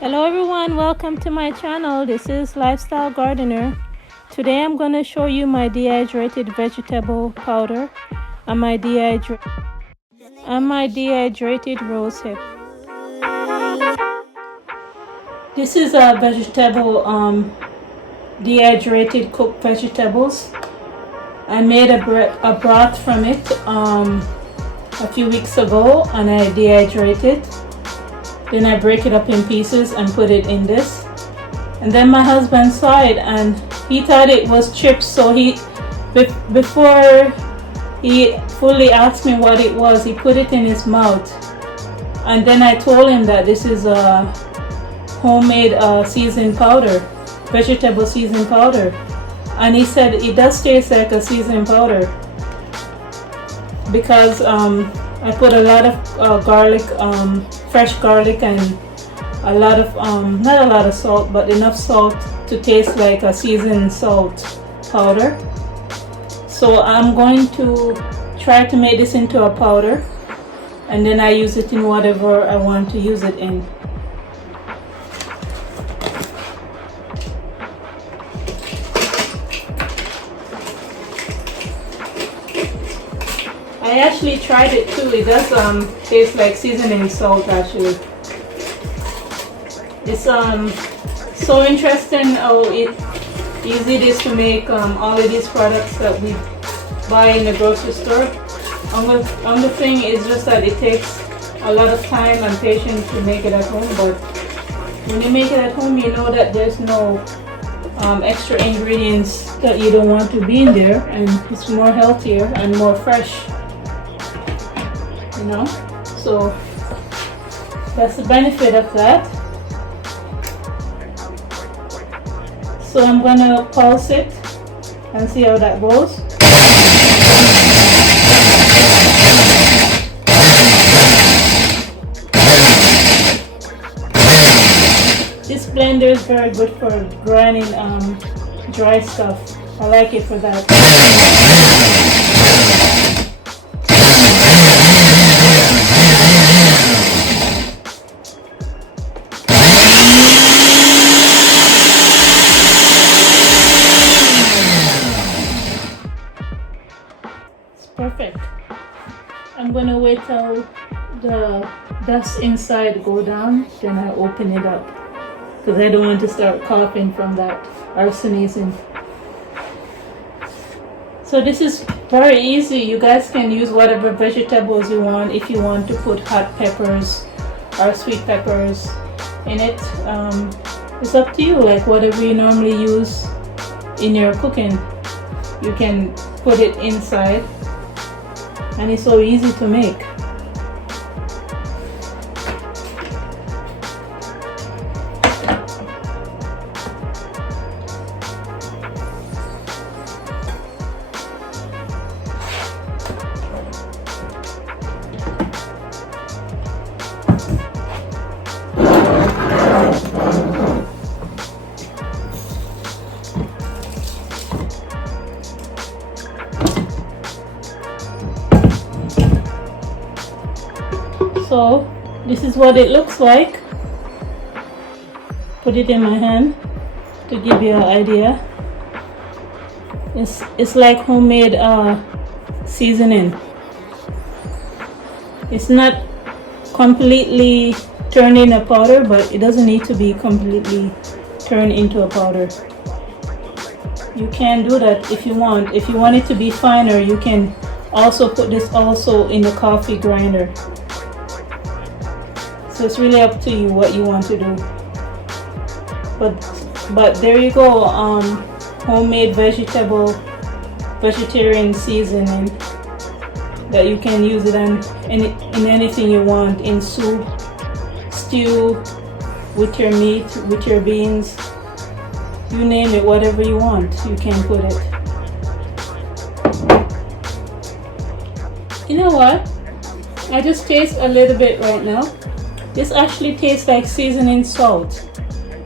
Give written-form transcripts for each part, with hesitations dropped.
Hello everyone, welcome to my channel. This is Lifestyle Gardener. Today I'm going to show you my dehydrated vegetable powder and my dehydrated rosehip. This is a vegetable dehydrated cooked vegetables. I made a broth from it a few weeks ago and I dehydrated. Then I break it up in pieces and put it in this. And then my husband saw it and he thought it was chips, so before he fully asked me what it was, he put it in his mouth. And then I told him that this is a homemade seasoned powder, vegetable seasoned powder. And he said it does taste like a seasoned powder because I put a lot of garlic, fresh garlic, and a lot of not a lot of salt, but enough salt to taste like a seasoned salt powder. So I'm going to try to make this into a powder, and then I use it in whatever I want to use it in. I actually tried it too. It does taste like seasoning salt actually. It's so interesting how easy it is to make all of these products that we buy in the grocery store. Only thing is just that it takes a lot of time and patience to make it at home, but when you make it at home, you know that there's no extra ingredients that you don't want to be in there, and it's more healthier and more fresh, you know. So that's the benefit of that. So I'm gonna pulse it and see how that goes. This blender is very good for grinding dry stuff. I like it for that. Perfect. I'm gonna wait till the dust inside go down, then I open it up because I don't want to start coughing from that or sneezing. So this is very easy. You guys can use whatever vegetables you want. If you want to put hot peppers or sweet peppers in it, it's up to you. Like whatever you normally use in your cooking, you can put it inside. And it's so easy to make. So this is what it looks like. Put it in my hand to give you an idea. It's like homemade seasoning. It's not completely turned in a powder, but it doesn't need to be completely turned into a powder. You can do that if you want. If you want it to be finer, you can also put this also in the coffee grinder. So it's really up to you what you want to do. But there you go, homemade vegetarian seasoning that you can use it in anything you want, in soup, stew, with your meat, with your beans, you name it, whatever you want, you can put it. You know what? I just taste a little bit right now. This actually tastes like seasoning salt.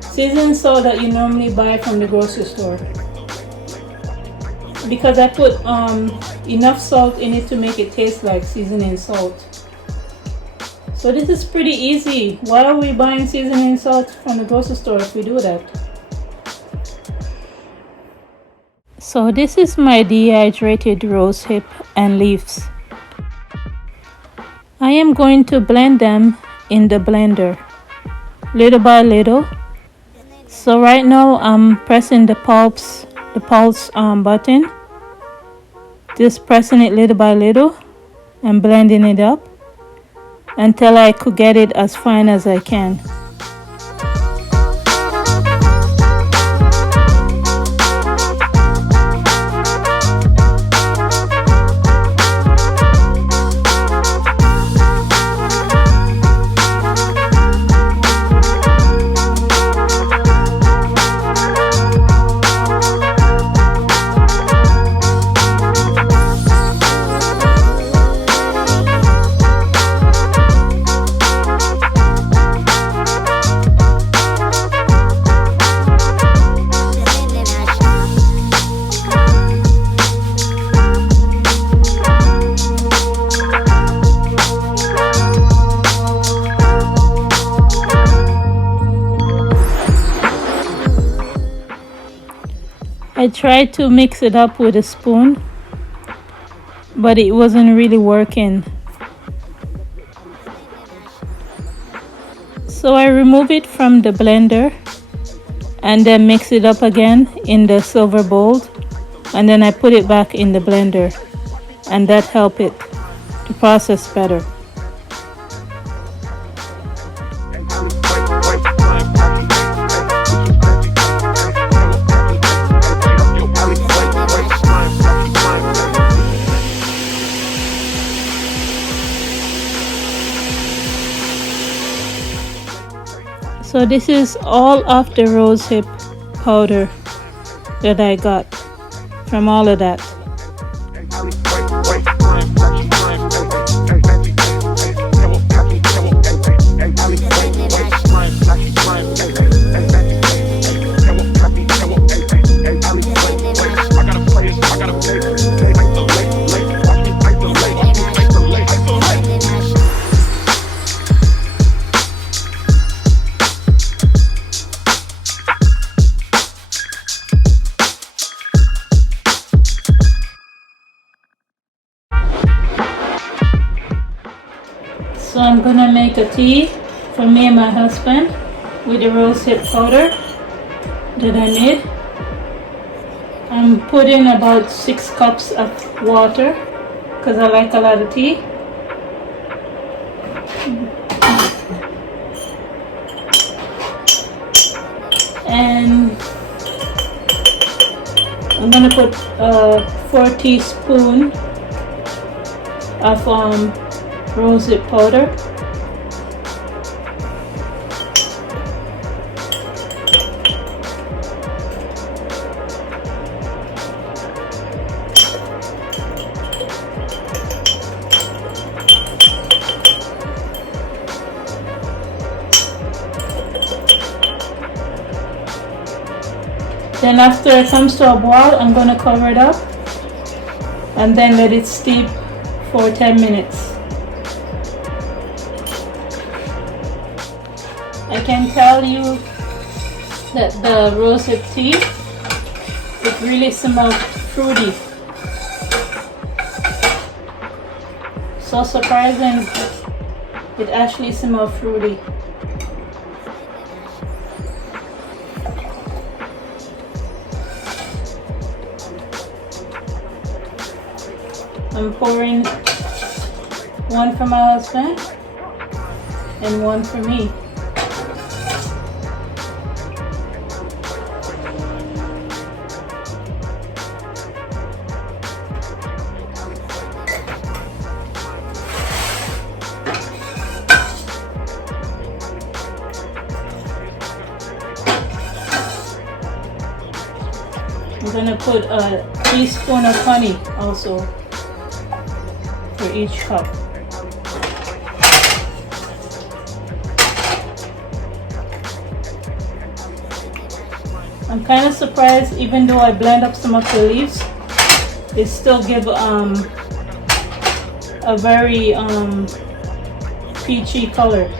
Seasoning salt that you normally buy from the grocery store. Because I put enough salt in it to make it taste like seasoning salt. So this is pretty easy. Why are we buying seasoning salt from the grocery store if we do that? So this is my dehydrated rosehip and leaves. I am going to blend them in the blender, little by little. So right now I'm pressing the pulse button, just pressing it little by little and blending it up until I could get it as fine as I can. I tried to mix it up with a spoon, but it wasn't really working. So I remove it from the blender and then mix it up again in the silver bowl, and then I put it back in the blender, and that helped it to process better. So this is all of the rosehip powder that I got from all of that. So I'm gonna make a tea for me and my husband with the rosehip powder that I made. I'm putting about 6 cups of water because I like a lot of tea. And I'm gonna put 4 teaspoons of rosehip powder. Then after it comes to a boil, I'm going to cover it up and then let it steep for 10 minutes. I can tell you that the rosehip tea, it really smells fruity. So surprising, it actually smells fruity. I'm pouring one for my husband and one for me. I'm gonna put a teaspoon of honey also for each cup. I'm kind of surprised, even though I blend up some of the leaves, they still give a very peachy color.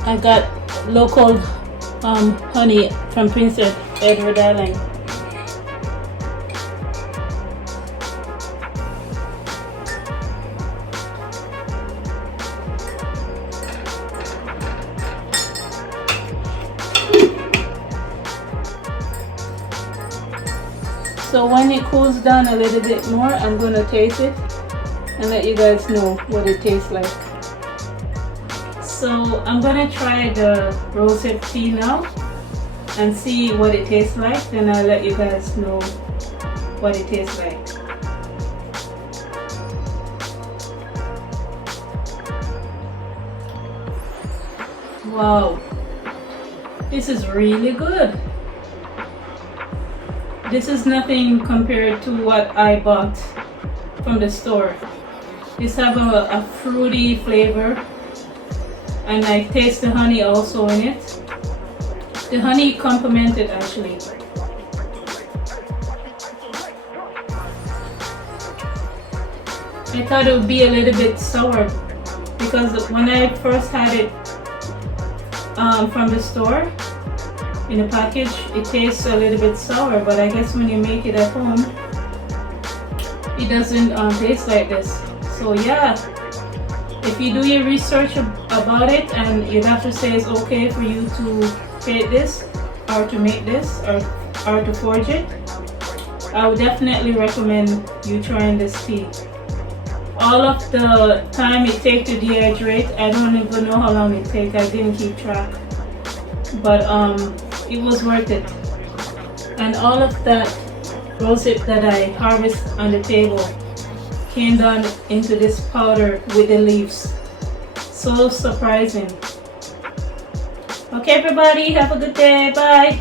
I got local honey from Prince Edward Island. So when it cools down a little bit more, I'm going to taste it and let you guys know what it tastes like. So I'm gonna try the Rosehip tea now and see what it tastes like. Then I'll let you guys know what it tastes like. Wow, this is really good. This is nothing compared to what I bought from the store. This have a fruity flavor. And I taste the honey also in it. The honey complemented actually. I thought it would be a little bit sour because when I first had it from the store in a package, it tastes a little bit sour. But I guess when you make it at home, it doesn't taste like this. So yeah. If you do your research about it and you have to say it's okay for you to create this or to make this or to forge it, I would definitely recommend you trying this tea. All of the time it takes to dehydrate, I don't even know how long it takes. I didn't keep track, but it was worth it. And all of that rosehip that I harvest on the table came down into this powder with the leaves. So surprising. Okay everybody, have a good day. Bye.